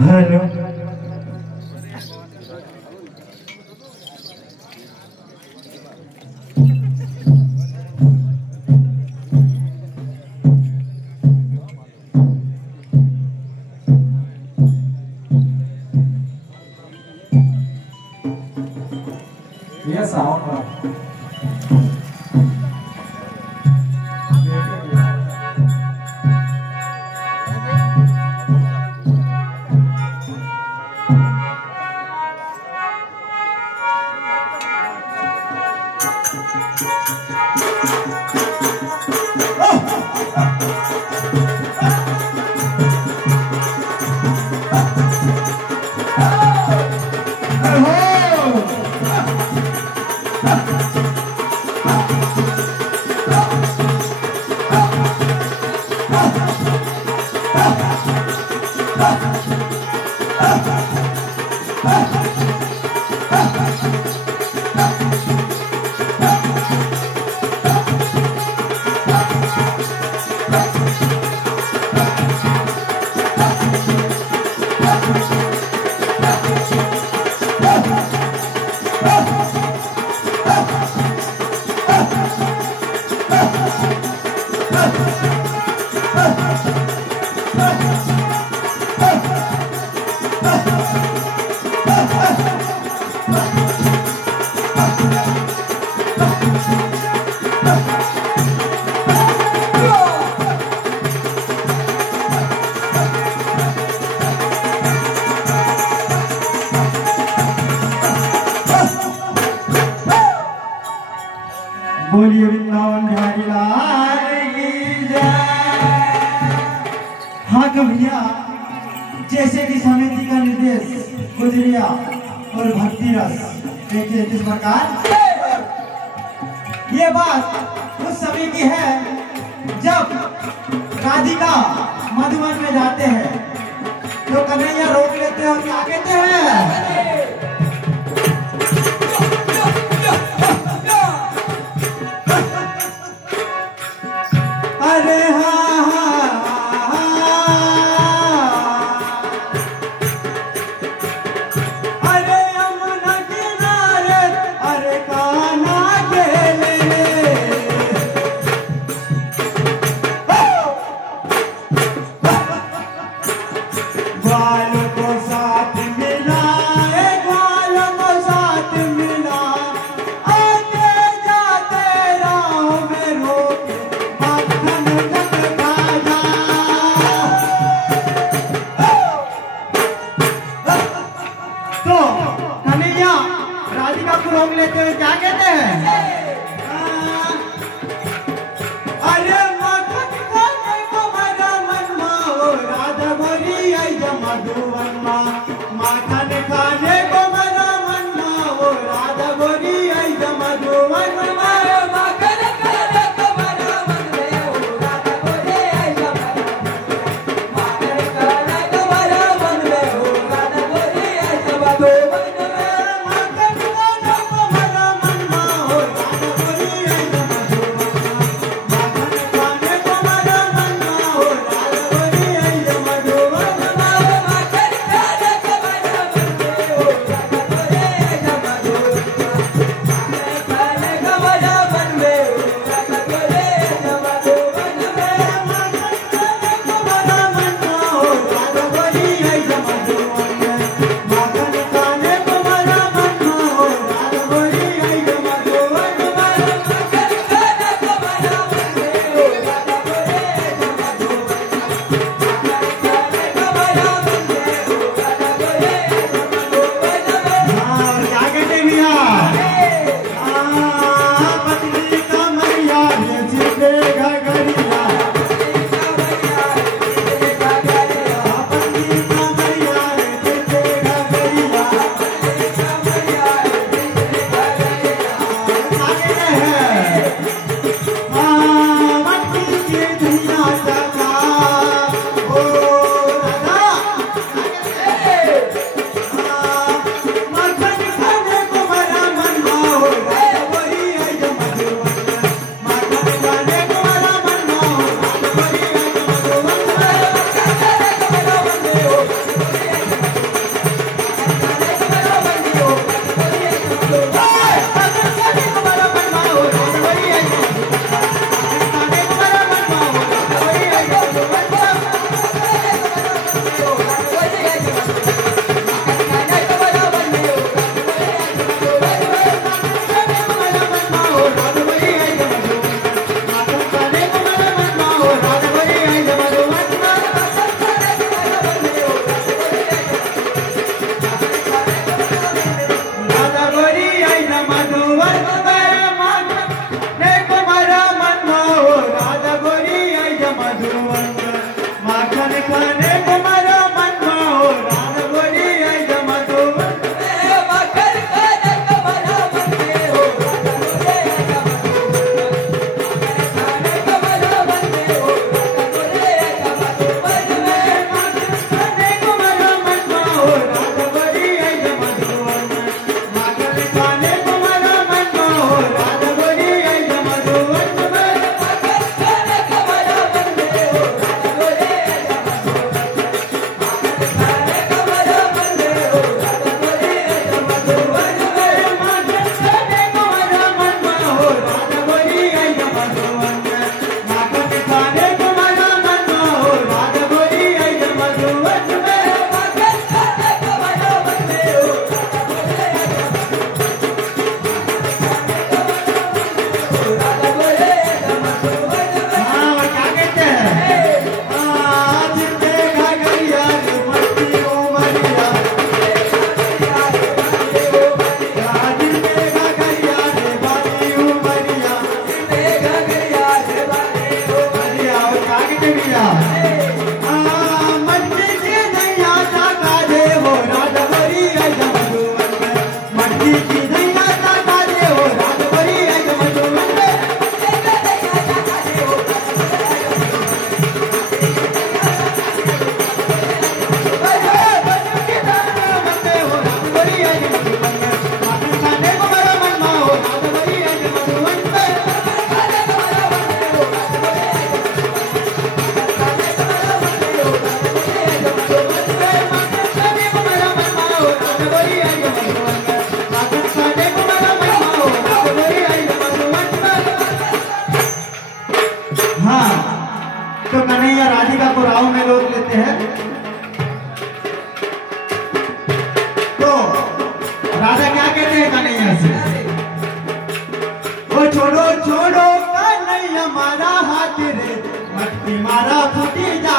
Hello ये sound बोलिए वृंदावन बिहारी लाल की जय। हाँ तो भैया, जैसे कि समिति का निर्देश गुजरिया और भक्ति रस देखिए किस प्रकार ये बात उस समय की है जब राधिका मधुबन में जाते हैं तो कन्हैया रोक लेते हैं और क्या कहते हैं, अरे हाँ अरे यमुना किनारे अरे कान्हा खेले बाल को साथ मिला भैया मटकी की नैया ताका दे हो राजभरी अज मधुवन में मटकी की नैया ताका दे हो राजभरी अज मधुवन में तो कन्हैया राधिका को राव में लोग लेते हैं। तो राधा क्या कहते हैं कन्हैया से, ओ छोड़ो छोड़ो कन्हैया मारा हाथ रे मटकी मारा फूटी जा